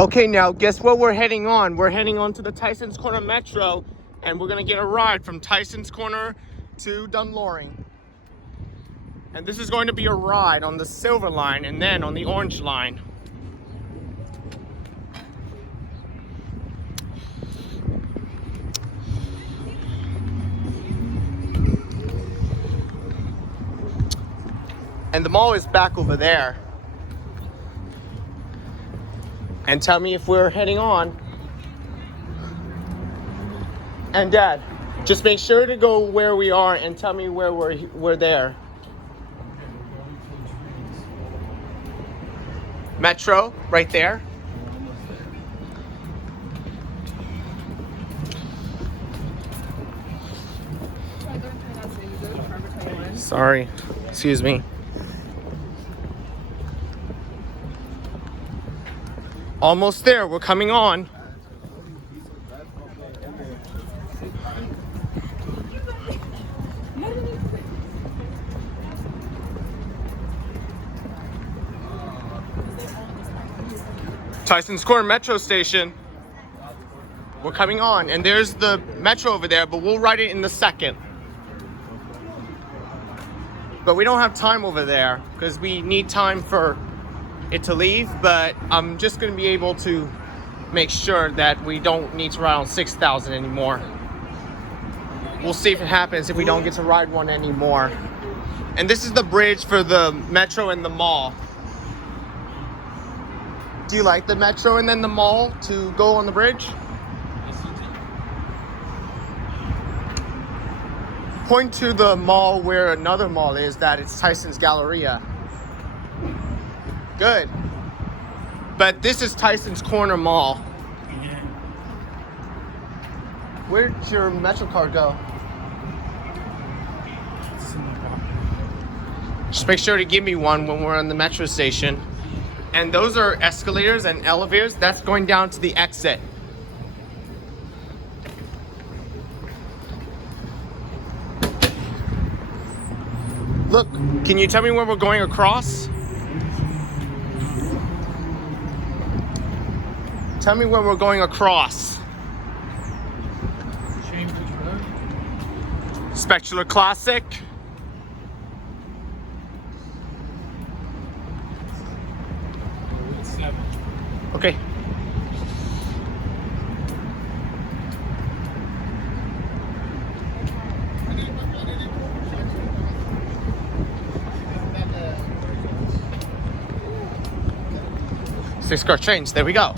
Okay, now guess what we're heading on? We're heading on to the Tysons Corner Metro, and we're gonna get a ride from Tysons Corner to Dunn Loring. And this is going to be a ride on the Silver Line and then on the Orange Line. And the mall is back over there. And tell me if we're heading on. And Dad, just make sure to go where we are and tell me where we're there. Metro, right there. Sorry, excuse me. Almost there, we're coming on. Tysons Corner Metro Station. We're coming on, and there's the Metro over there, but we'll ride it in the second. But we don't have time over there because we need time for it to leave, but I'm just going to be able to make sure that we don't need to ride on 6,000 anymore. We'll see if it happens if we don't get to ride one anymore. And this is the bridge for the Metro and the mall. Do you like the Metro and then the mall to go on the bridge? Point to the mall where another mall is, that it's Tysons Galleria. Good. But this is Tysons Corner Mall. Where'd your Metro card go? Just make sure to give me one when we're on the Metro station. And those are escalators and elevators. That's going down to the exit. Look, can you tell me where we're going across? Tell me where we're going across. Spectacular Classic. Okay. Six-car trains, there we go.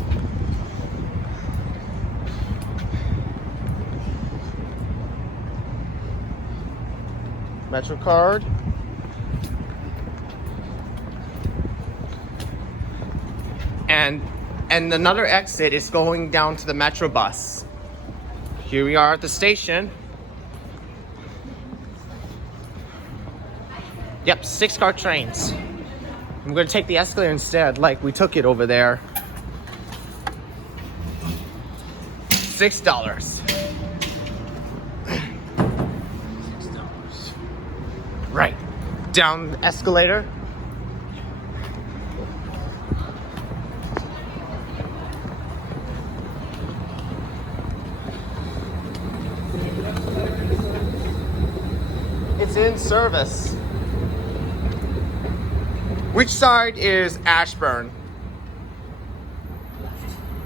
Metro card. And another exit is going down to the Metro bus. Here we are at the station. Yep, 6-car trains. I'm gonna take the escalator instead, like we took it over there. $6. Right, down the escalator. It's in service. Which side is Ashburn?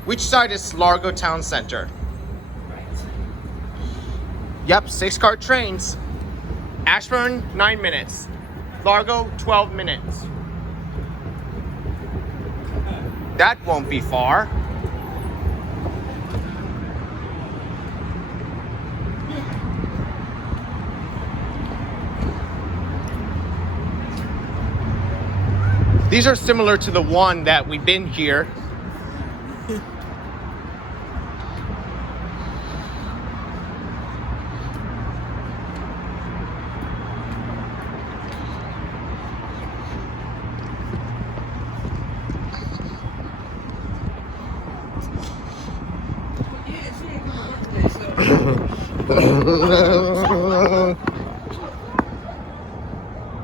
Which side is Largo Town Center? Yep, 6-car trains. Ashburn, 9 minutes. Largo, 12 minutes. That won't be far. These are similar to the one that we've been here.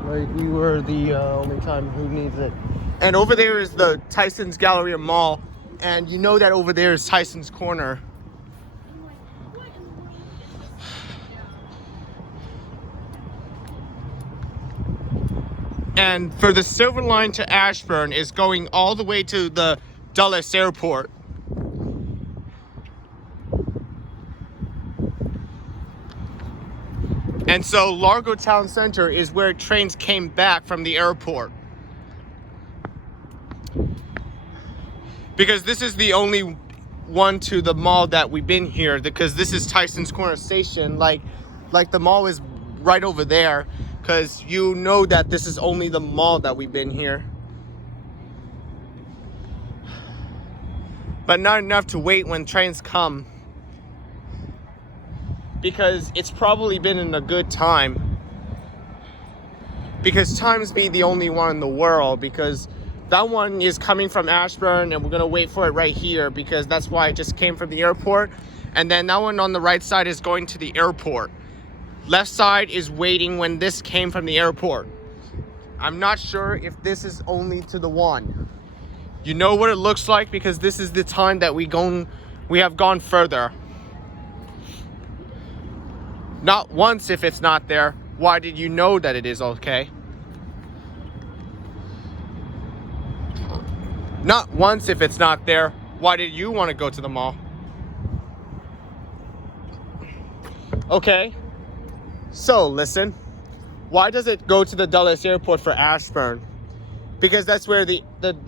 Like we were the only time who needs it. And over there is the Tysons Galleria Mall, And you know that over there is Tysons Corner. And for the Silver Line to Ashburn is going all the way to the Dulles Airport. And so Largo Town Center is where trains came back from the airport. Because this is the only one to the mall that we've been here, because this is Tysons Corner Station. Like the mall is right over there, because you know that this is only the mall that we've been here. But not enough to wait when trains come, because it's probably been in a good time, because Times be the only one in the world, because that one is coming from Ashburn and we're gonna wait for it right here, because that's why it just came from the airport. And then that one on the right side is going to the airport. Left side is waiting when this came from the airport. I'm not sure if this is only to the one. You know what it looks like, because this is the time that we have gone further. Not once if it's not there. Why did you know that it is okay? Not once if it's not there. Why did you want to go to the mall? Okay. So listen. Why does it go to the Dulles Airport for Ashburn? Because that's where the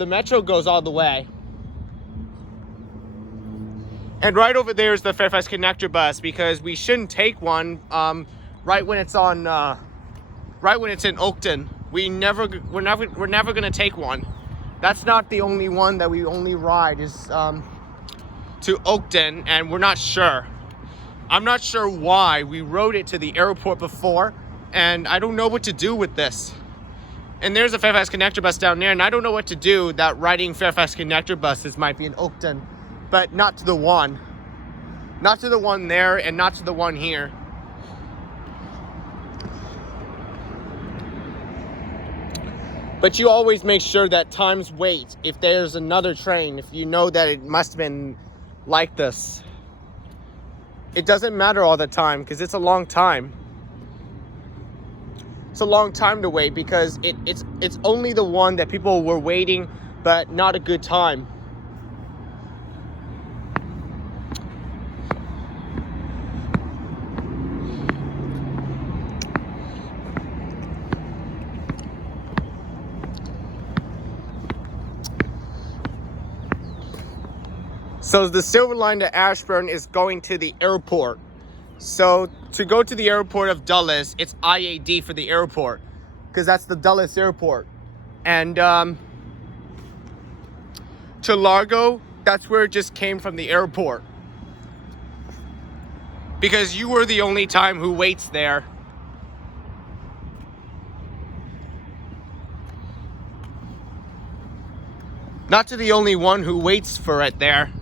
metro goes all the way. And right over there is the Fairfax Connector bus, because we shouldn't take one right when it's in Oakton. We're never gonna take one. That's not the only one that we only ride, is to Oakton, and we're not sure. I'm not sure why we rode it to the airport before, and I don't know what to do with this. And there's a Fairfax Connector bus down there, and I don't know what to do that riding Fairfax Connector buses might be in Oakton, but not to the one. Not to the one there, and not to the one here. But you always make sure that Times wait if there's another train, if you know that it must have been like this. It doesn't matter all the time, because it's a long time. It's a long time to wait, because it's only the one that people were waiting, but not a good time. So the Silver Line to Ashburn is going to the airport. So to go to the airport of Dulles, it's IAD for the airport, because that's the Dulles Airport. And to Largo, that's where it just came from the airport. Because you were the only time who waits there. Not to the only one who waits for it there.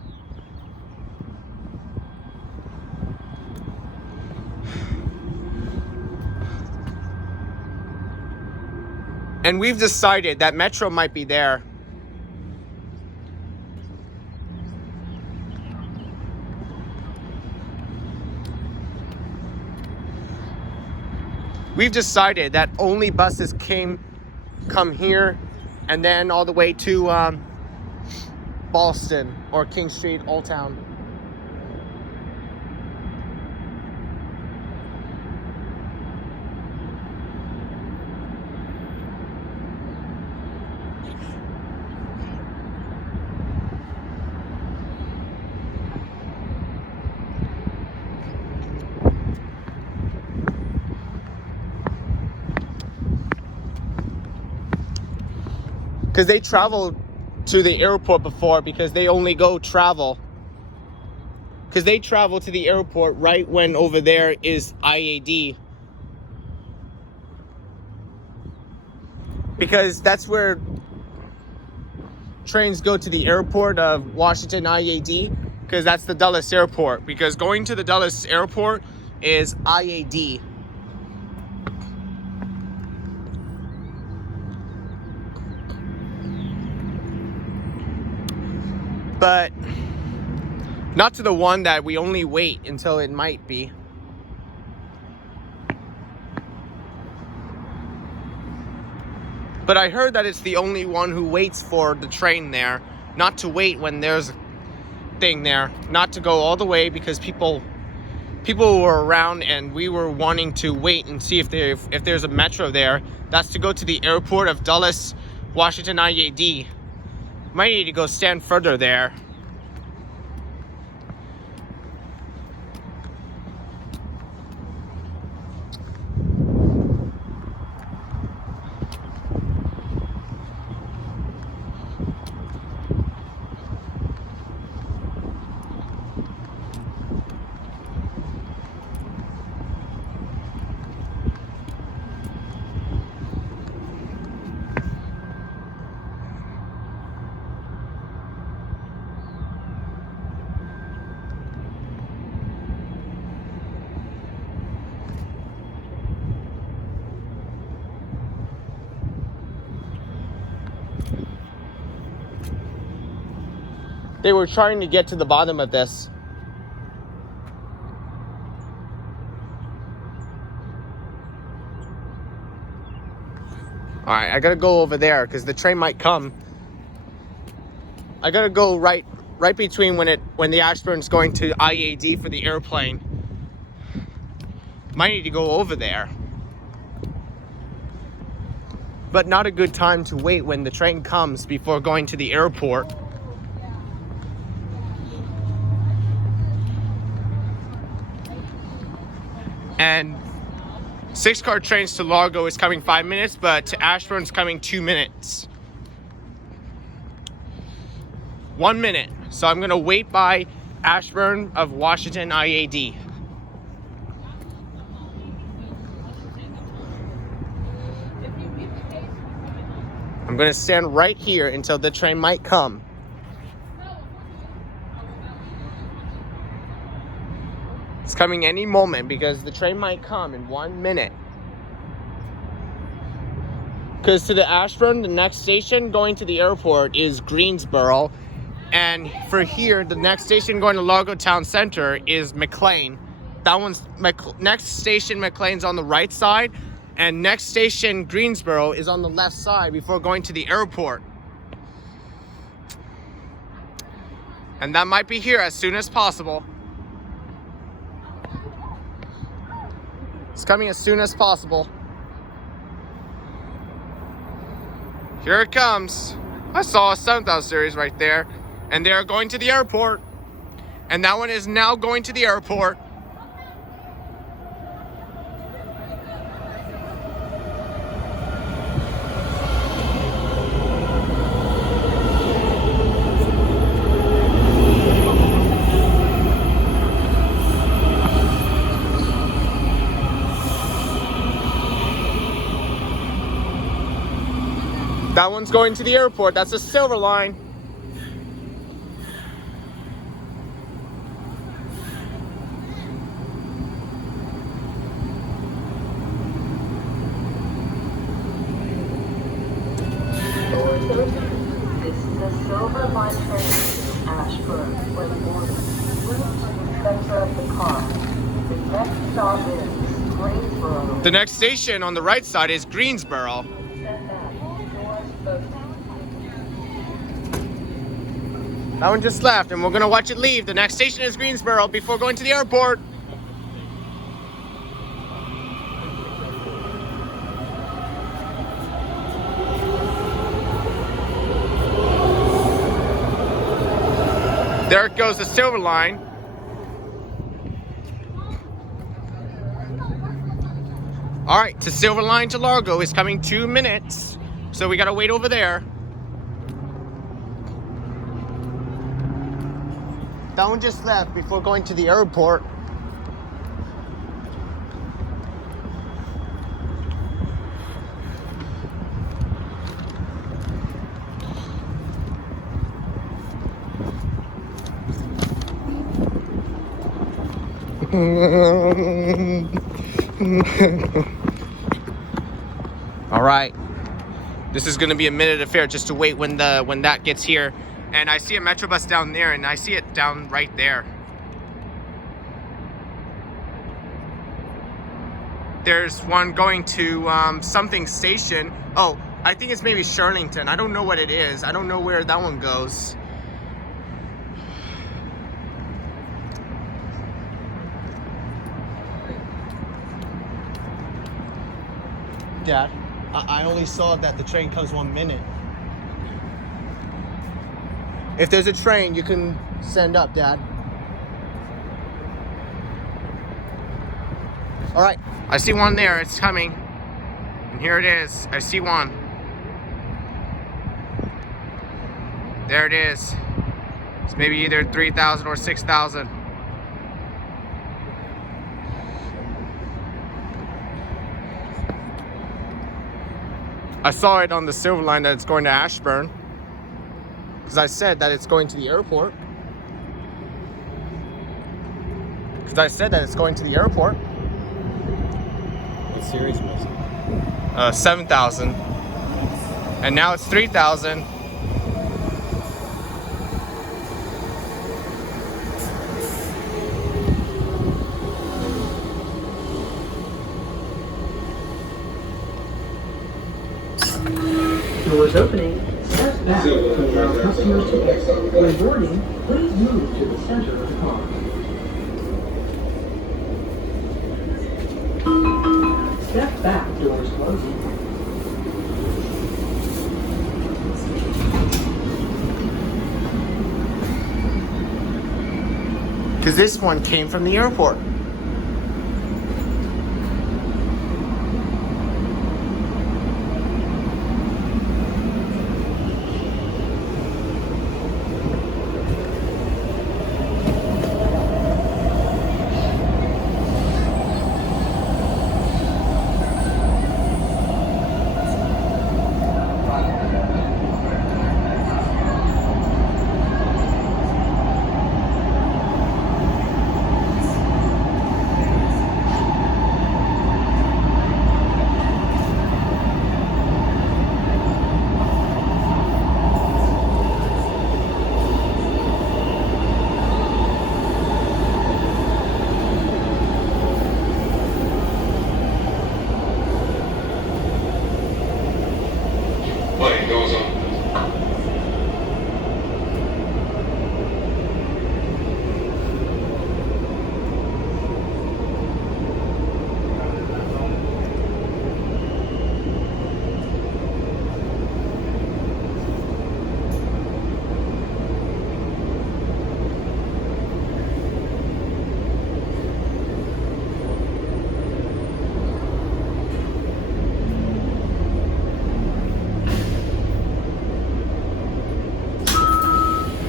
And we've decided that Metro might be there. We've decided that only buses come here and then all the way to Ballston or King Street, Old Town. Because they traveled to the airport before, because they only go travel. Because they travel to the airport right when over there is IAD. Because that's where trains go to the airport of Washington IAD. Because that's the Dulles Airport. Because going to the Dulles Airport is IAD. but not to the one that we only wait until it might be. But I heard that it's the only one who waits for the train there, not to wait when there's a thing there, not to go all the way, because people were around and we were wanting to wait and see if there's a metro there. That's to go to the airport of Dulles, Washington IAD. Might need to go stand further there. They were trying to get to the bottom of this. All right, I gotta go over there because the train might come. I gotta go right between when the Ashburn's going to IAD for the airplane. Might need to go over there. But not a good time to wait when the train comes before going to the airport. And 6-car trains to Largo is coming 5 minutes, but to Ashburn's coming 2 minutes. 1 minute. So I'm gonna wait by Ashburn of Washington IAD. I'm gonna stand right here until the train might come. It's coming any moment because the train might come in 1 minute. Because to the Ashburn, the next station going to the airport is Greensboro. And for here, the next station going to Largo Town Center is McLean. That one's next station, McLean's on the right side. And next station, Greensboro, is on the left side before going to the airport. And that might be here as soon as possible. It's coming as soon as possible. Here it comes. I saw a 7000 series right there. And they're going to the airport. And that one is now going to the airport. That one's going to the airport. That's a Silver Line. This is a Silver Line train to Ashburn, where the morning moves to the center of the car. The next stop is Greensboro. The next station on the right side is Greensboro. That one just left, and we're gonna watch it leave. The next station is Greensboro before going to the airport. There it goes, the Silver Line. All right, to Silver Line to Largo is coming 2 minutes, so we gotta wait over there. That one just left before going to the airport. All right. This is going to be a minute affair just to wait when that gets here. And I see a Metro bus down there, and I see it down right there. There's one going to something station. Oh, I think it's maybe Arlington. I don't know what it is. I don't know where that one goes. Dad, I only saw that the train comes 1 minute. If there's a train, you can send up, Dad. All right, I see one there. It's coming. And here it is. I see one. There it is. It's maybe either 3,000 or 6,000. I saw it on the Silver Line that it's going to Ashburn. Because I said that it's going to the airport. Because I said that it's going to the airport. What series was it? 7,000. And now it's 3,000. Doors opening. Step back to allow customers to exit. When boarding, please move to the center of the car. Step back, doors closing. Because this one came from the airport.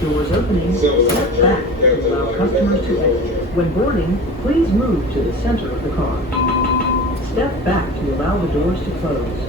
Doors opening. Step back to allow customers to exit. When boarding, please move to the center of the car. Step back to allow the doors to close.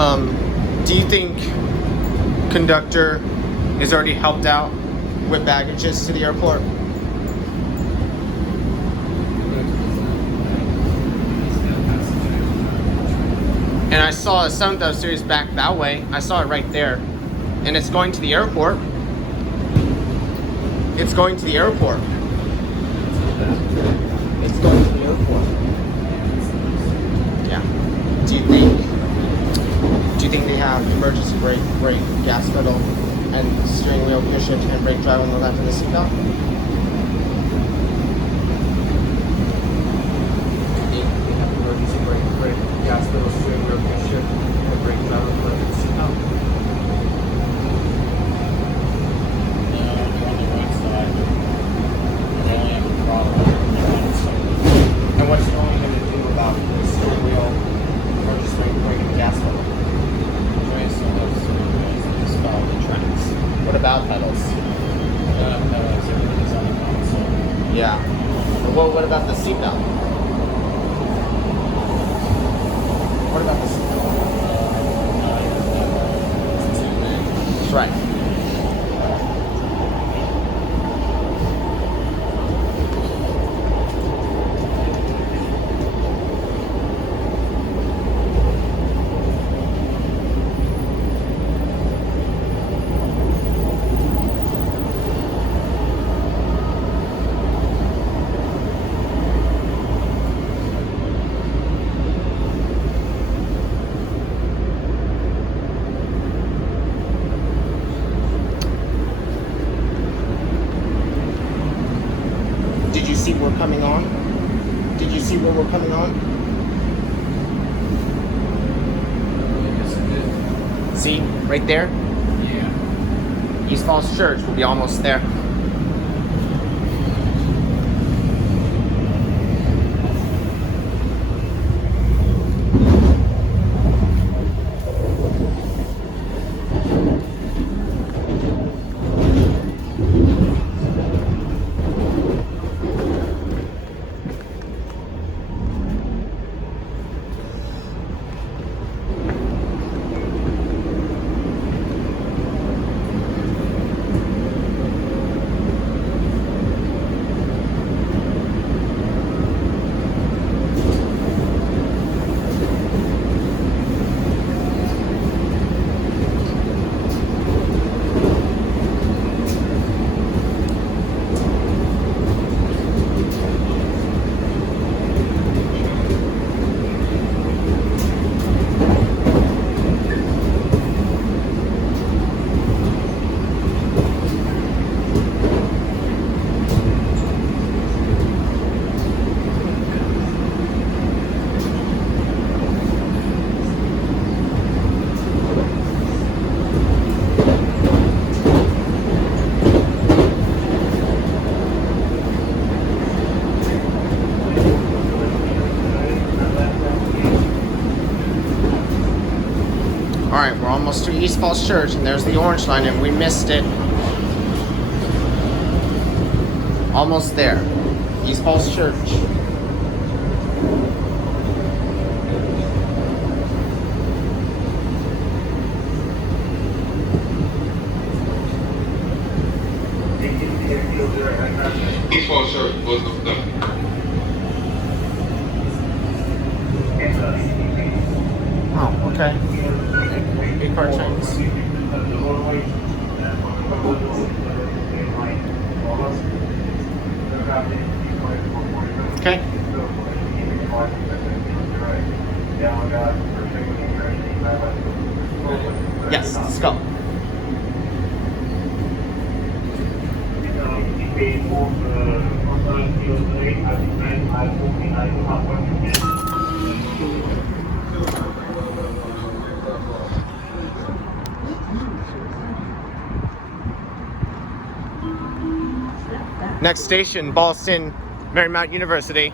Do you think conductor is already helped out with baggages to the airport? And I saw a 7000 series back that way. I saw it right there. And it's going to the airport. It's going to the airport. It's going to the airport. Yeah. Do you think they have emergency brake, gas pedal, and steering wheel gear shift and brake drive on the left of the seatbelt? They have emergency brake, gas pedal, steering wheel gear shift and brake drive on the left of the seatbelt. And what's the only going to do about the steering wheel, emergency brake, and gas pedal? What about pedals? Pedals, everything's on the console. Yeah. Well, what about the seatbelt? What about the seatbelt? That's right. Did you see we're coming on? Did you see where we're coming on? Yes, it did. See, right there? Yeah. East Falls Church. We'll be almost there. Alright, we're almost to East Falls Church, and there's the orange line, and we missed it. Almost there. East Falls Church. East Falls Church was the Oh, okay. Big car trains. Okay. Yes, let's go. Next station, Ballston, Marymount University.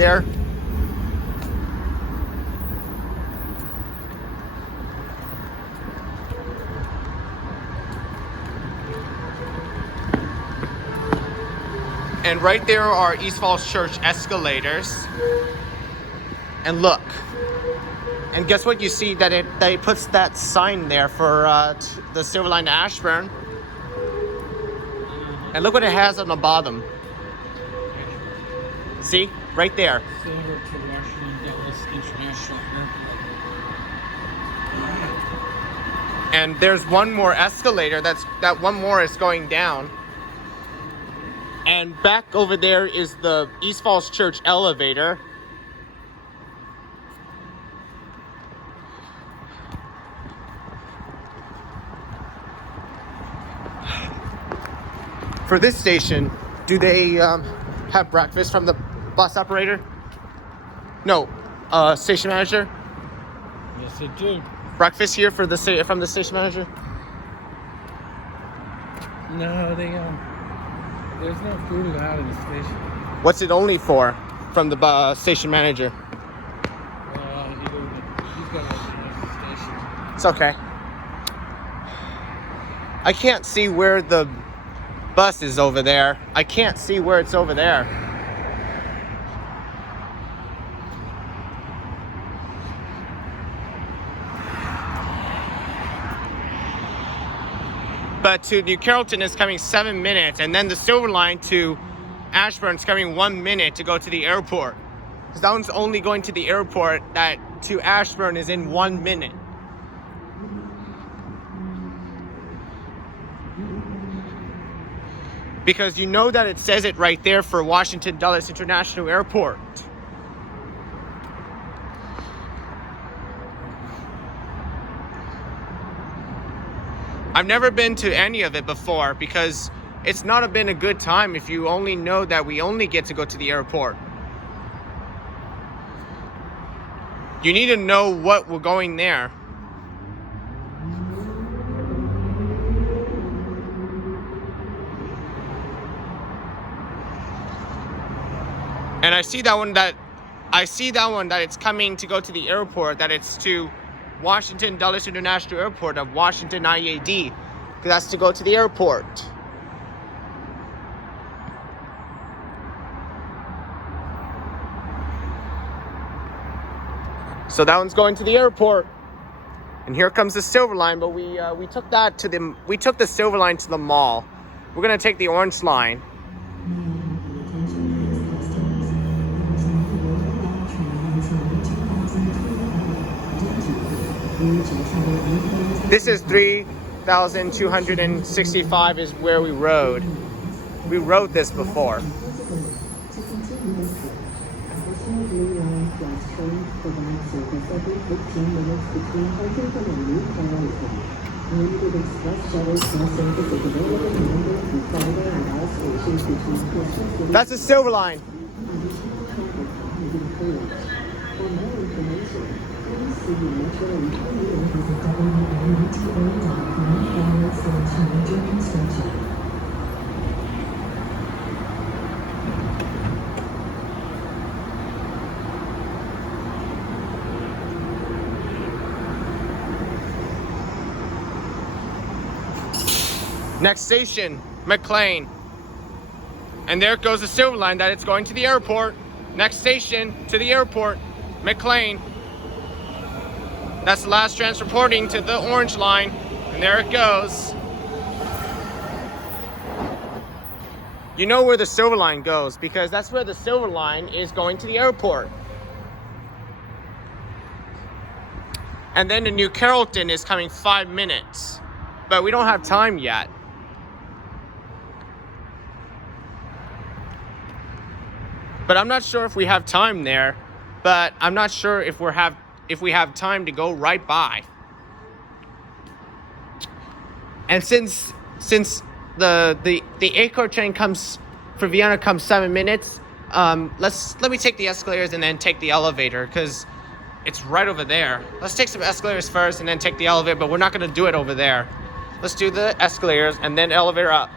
there. And right there are East Falls Church escalators. And look. And guess what? You see that it puts that sign there for the Silver Line to Ashburn. And look what it has on the bottom. See? Right there. Silver to Washington Dulles International Airport. And there's one more escalator. That one more is going down. And back over there is the East Falls Church elevator. For this station, do they have breakfast from the bus operator? No, station manager. Yes, they do. Breakfast here for from the station manager. No, there's no food allowed in the station. What's it only for from the station manager? He's got to the station. It's okay. I can't see where the bus is over there. I can't see where it's over there. But to New Carrollton is coming 7 minutes, and then the Silver Line to Ashburn is coming 1 minute to go to the airport. Because that one's only going to the airport. That to Ashburn is in 1 minute. Because you know that it says it right there for Washington Dulles International Airport. I've never been to any of it before because it's not been a good time if you only know that we only get to go to the airport. You need to know what we're going there. And I see that one that it's coming to go to the airport, that it's to Washington Dulles International Airport of Washington IAD, because that's to go to the airport. So that one's going to the airport. And here comes the Silver Line, but we took the Silver Line to the mall. We're gonna take the Orange Line. This is 3,265 is where we rode. We rode this before. That's the Silver Line. Next station, McLean. And there goes the Silver Line that it's going to the airport. Next station to the airport, McLean. That's the last transporting to the Orange Line. And there it goes. You know where the Silver Line goes because that's where the Silver Line is going to the airport. And then the New Carrollton is coming 5 minutes. But we don't have time yet. But I'm not sure if we have time there. But I'm not sure if we have time to go right by. And since the Acor train comes for Vienna comes 7 minutes, let me take the escalators and then take the elevator because it's right over there. Let's take some escalators first and then take the elevator, but we're not going to do it over there. Let's do the escalators and then elevator up.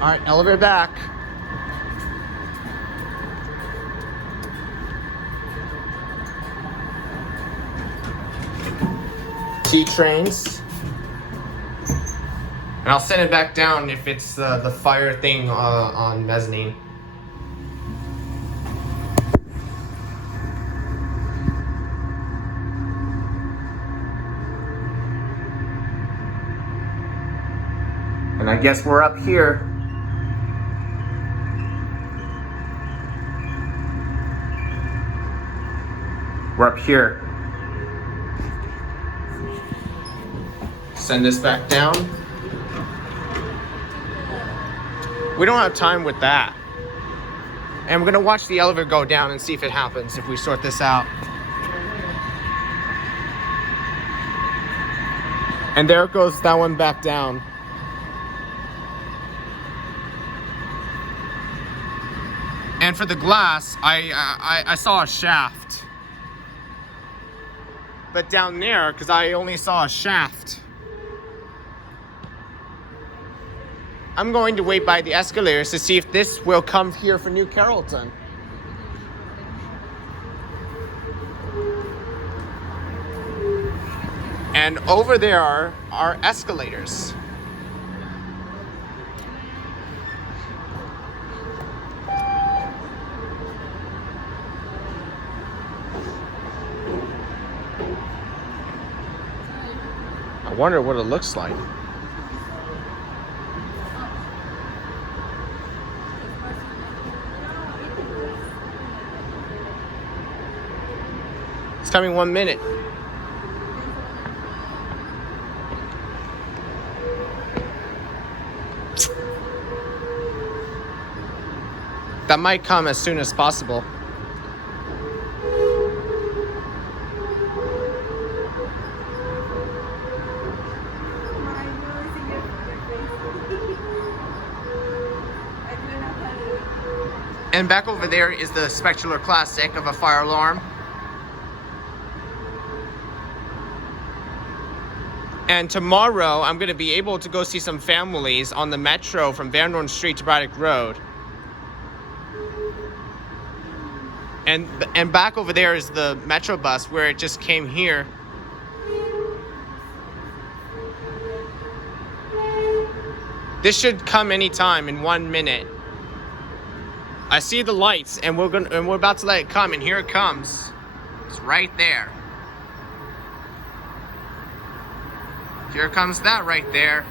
All right, elevator back. T-trains. And I'll send it back down if it's the fire thing on mezzanine. And I guess we're up here. We're up here. Send this back down. We don't have time with that. And we're gonna watch the elevator go down and see if it happens, if we sort this out. And there goes that one back down. And for the glass, I saw a shaft. But down there, because I only saw a shaft. I'm going to wait by the escalators to see if this will come here for New Carrollton. And over there are escalators. I wonder what it looks like. It's coming 1 minute. That might come as soon as possible. And back over there is the Spectacular Classic of a fire alarm. And tomorrow, I'm going to be able to go see some families on the metro from Van Dorn Street to Braddock Road. And back over there is the metro bus where it just came here. This should come anytime in 1 minute. I see the lights, and we're about to let it come, and here it comes. It's right there. Here comes that right there.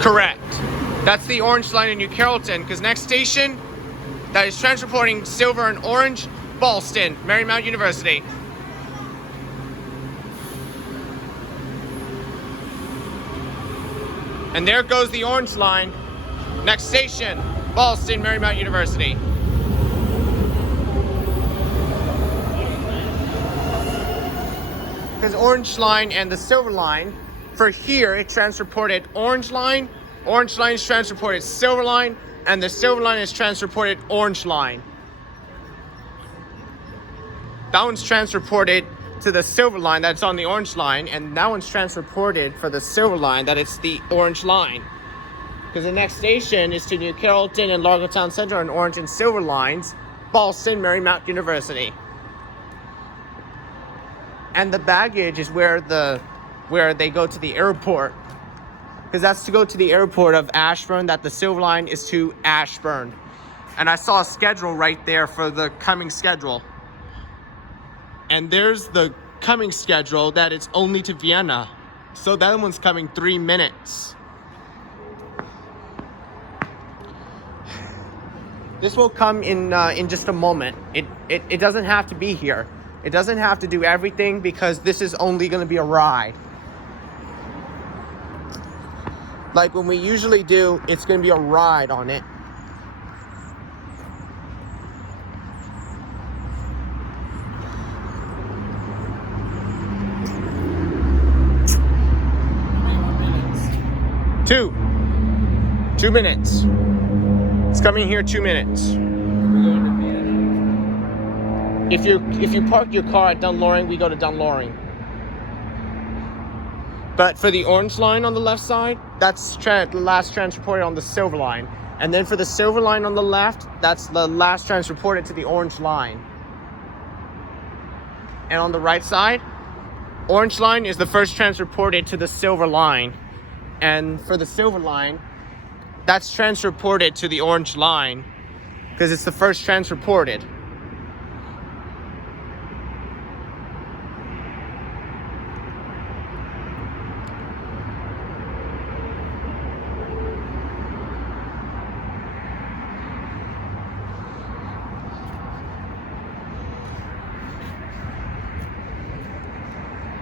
Correct. That's the orange line in New Carrollton, because next station that is transporting silver and orange, Ballston, Marymount University. And there goes the orange line. Next station, Ballston, Marymount University. Because orange line and the silver line, for here it transported orange line is transported silver line, and the silver line is transported orange line. That one's transported to the silver line that's on the orange line, and that one's transported for the silver line that it's the orange line. Because the next station is to New Carrollton and Largo Town Center on orange and silver lines, Ballston, Marymount University. And the baggage is where they go to the airport. Because that's to go to the airport of Ashburn, that the silver line is to Ashburn. And I saw a schedule right there for the coming schedule. And there's the coming schedule that it's only to Vienna. So that one's coming 3 minutes. This will come in just a moment. It doesn't have to be here. It doesn't have to do everything because this is only going to be a ride. Like when we usually do, it's going to be a ride on it. Two minutes. It's coming here 2 minutes. We're going to Vienna. If you park your car at Dunn Loring, we go to Dunn Loring. But for the orange line on the left side, that's the last transported on the silver line. And then for the silver line on the left, that's the last transported to the orange line. And on the right side, orange line is the first transported to the silver line. And for the silver line, that's transported to the orange line because it's the first transported.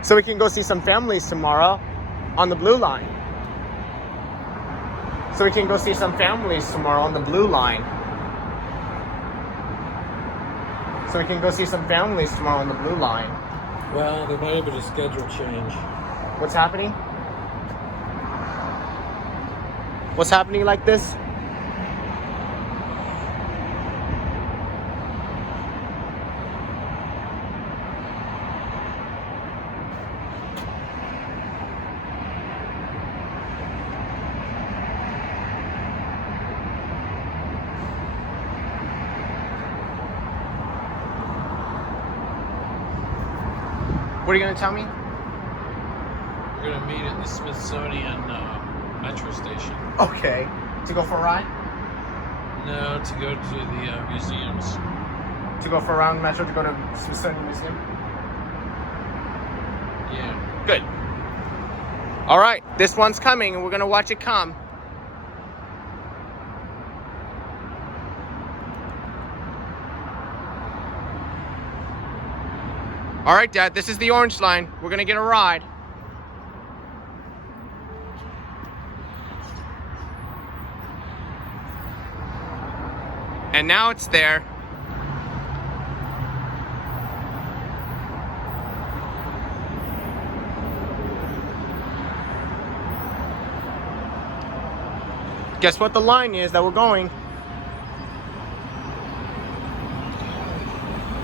So we can go see some families tomorrow on the blue line. So we can go see some families tomorrow on the blue line. So we can go see some families tomorrow on the blue line. Well, there might have been a schedule change. What's happening? What's happening like this? What are you going to tell me? We're going to meet at the Smithsonian metro station. Okay. To go for a ride? No, to go to the museums. To go for a round metro to go to Smithsonian Museum? Yeah. Good. All right. This one's coming and we're going to watch it come. All right, Dad, this is the orange line. We're gonna get a ride. And now it's there. Guess what the line is that we're going?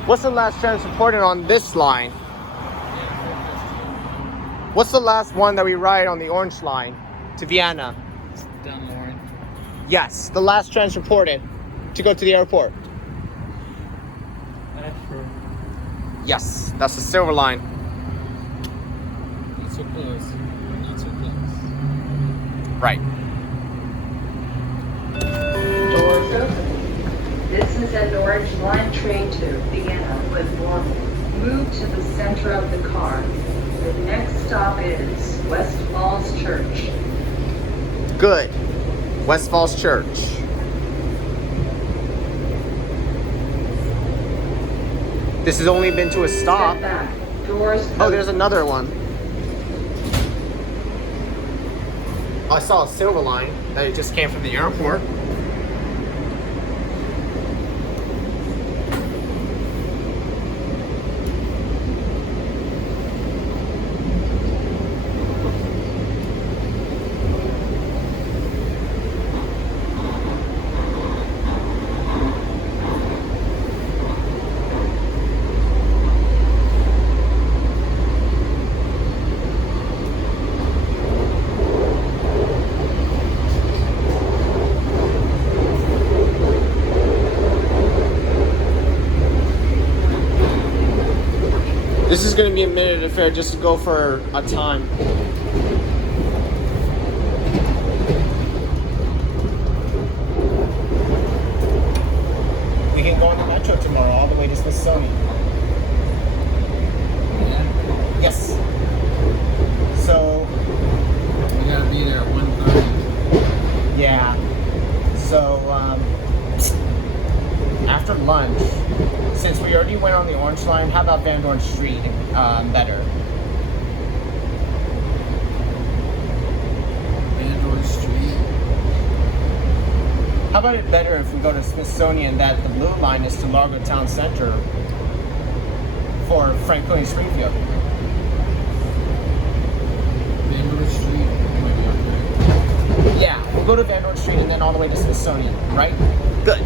What's the last transported on this line? What's the last one that we ride on the orange line to Vienna? Dunn Loring. Yes, the last transported to go to the airport. Ashburn. Yes, that's the silver line. Not so close. Not so close. Right. Doors open. This is an orange line train to Vienna when normal. Move to the center of the car. The next stop is West Falls Church. Good. West Falls Church. This has only been to a stop. Step back. Doors closed. Oh, there's another one. I saw a silver line that it just came from the airport. This is going to be a minute affair just to go for a time. We can go on the metro tomorrow all the way to Smithsonian. Yeah. Yes. So lunch, since we already went on the Orange Line, how about Van Dorn Street better? Van Dorn Street. How about it better if we go to Smithsonian, that the blue line is to Largo Town Center for Franklin Springfield? Van Dorn Street. Maybe. Yeah, we'll go to Van Dorn Street and then all the way to Smithsonian, right? Good.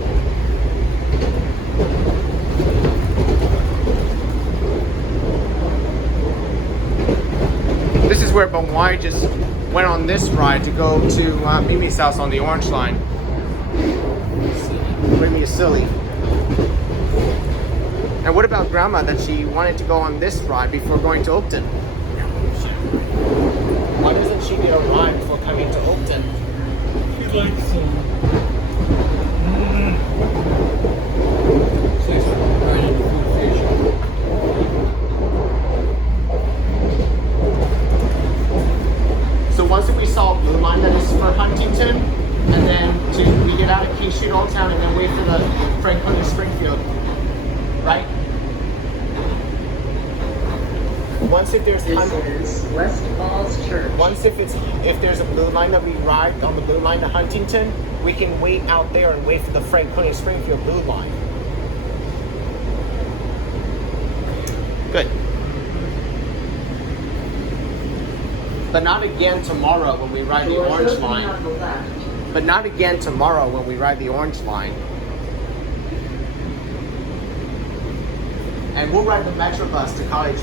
This is where Bonwai just went on this ride to go to Mimi's house on the Orange Line. Mimi is silly. And what about Grandma that she wanted to go on this ride before going to Oakton? Why doesn't she get a ride before coming to Oakton? She likes she's right in the food station. So wasn't we saw a blue line that is for Huntington, and then we get out of King Street Old Town and then wait for the Franklin Springfield, right? Once if there's This is West Falls Church. once if there's a blue line that we ride on the blue line to Huntington, we can wait out there and wait for the Franklin Springfield blue line. Good. But not again tomorrow when we ride the Doors Orange opening Line. on the left. But not again tomorrow when we ride the Orange Line. And we'll ride the Metro bus to College,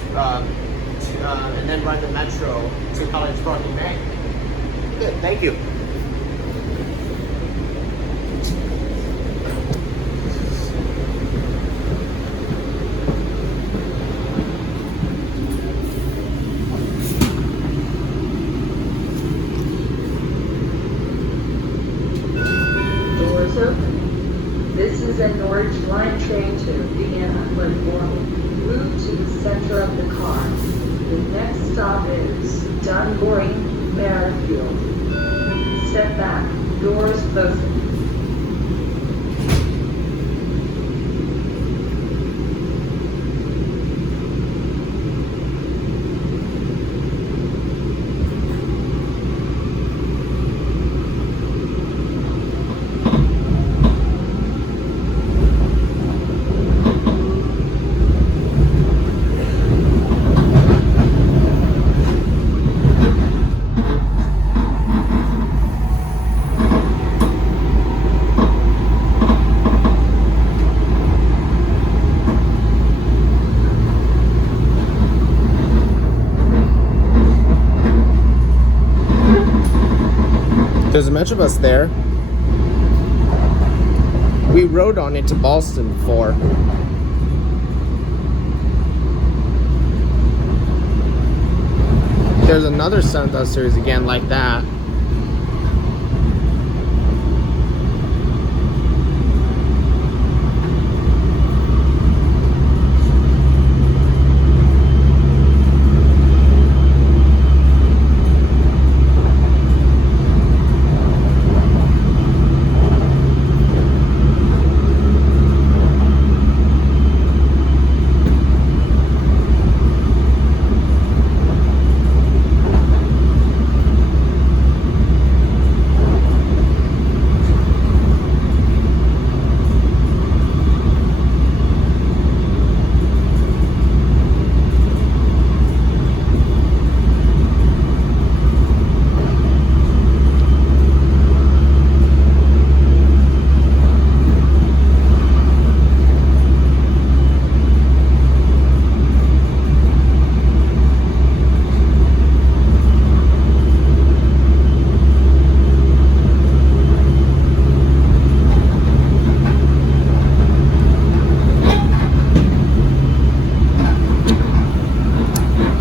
and then ride the Metro to College Park in May. Good, thank you. Doors open. This is an Orange Line train to Vienna when normal. Move to the center of the car. The next stop is Dunn Loring-Merrifield. Step back. Doors open. There's a Metrobus there. We rode on it to Ballston before. There's another Sundown series again like that.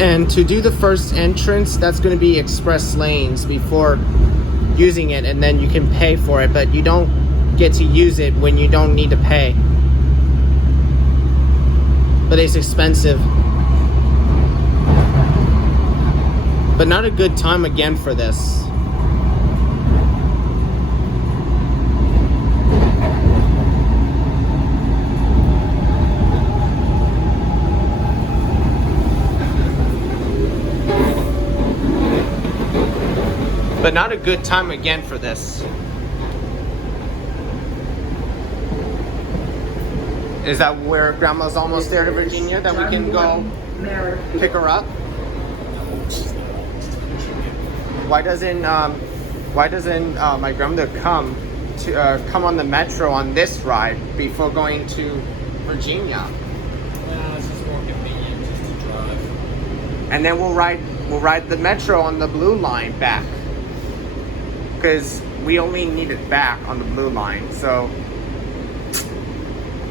And to do the first entrance, that's going to be express lanes before using it, and then you can pay for it, but you don't get to use it when you don't need to pay. But it's expensive. But not a good time again for this. But not a good time again for this. Is that where Grandma's almost there to Virginia, that we can go pick her up? Why doesn't my grandmother come on the metro on this ride before going to Virginia? Well, it's just more convenient just to drive. And then we'll ride the metro on the blue line back, because we only need it back on the blue line. So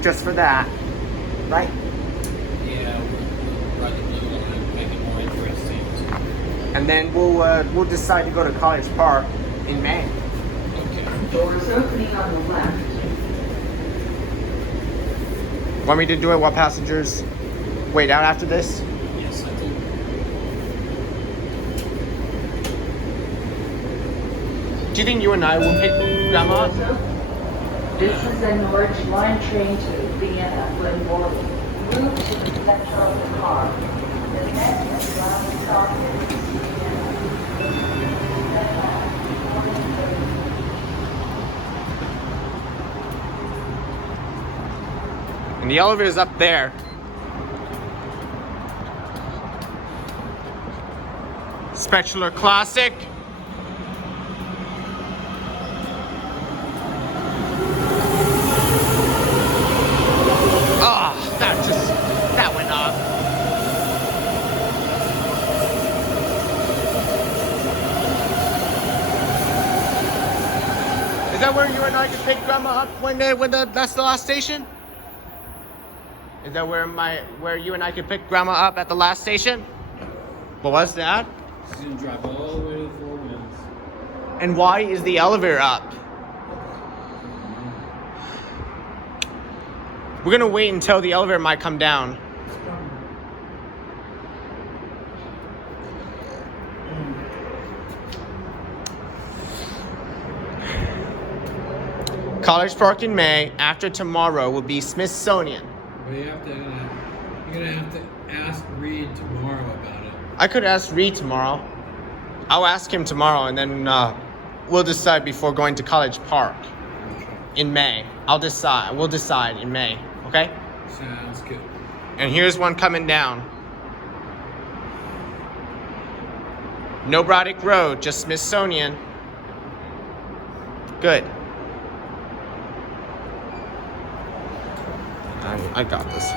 just for that, right? Yeah, we'll ride the blue line, make it more interesting. And then we'll decide to go to College Park in May. Okay. Doors opening on the left. Want me to do it while passengers wait out after this? Yes, I do. Do you think you and I will pick Grandma up? Doors open. This is an Orange Line train to Vienna with Loring. Move to the center of the car. The next stop is Vienna. And the elevator's up there. Spectacular Classic. Ah, that went up. Is that where you and I can pick Grandma up that's the last station? Is that where you and I can pick Grandma up at the last station? What was that? She's gonna drive all the way to the 4 Winds. And why is the elevator up? We're gonna wait until the elevator might come down. College Park in May. After tomorrow will be Smithsonian. Well, you're gonna have to ask Reed tomorrow about it. I could ask Reed tomorrow. I'll ask him tomorrow, and then we'll decide before going to College Park in May. We'll decide in May. Okay? Sounds good. And here's one coming down. No Braddock Road, just Smithsonian. Good. I got this.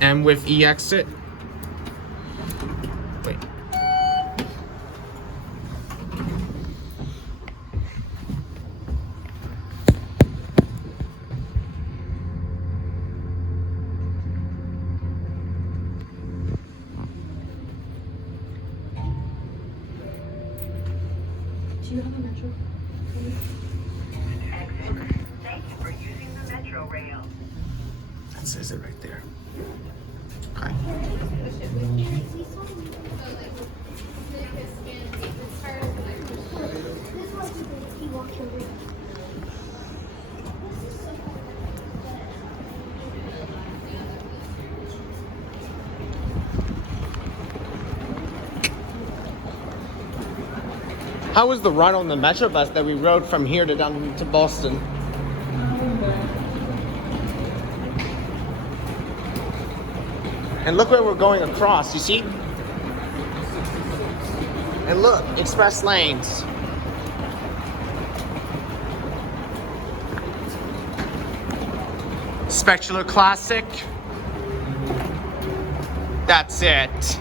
And with E-exit. Wait. Do you have a metro? Thank you for using the metro rail. That says it right there. Okay. How was the ride on the Metro bus that we rode from here to down to Boston? And look where we're going across, you see? And look, express lanes. Spectacular Classic. That's it.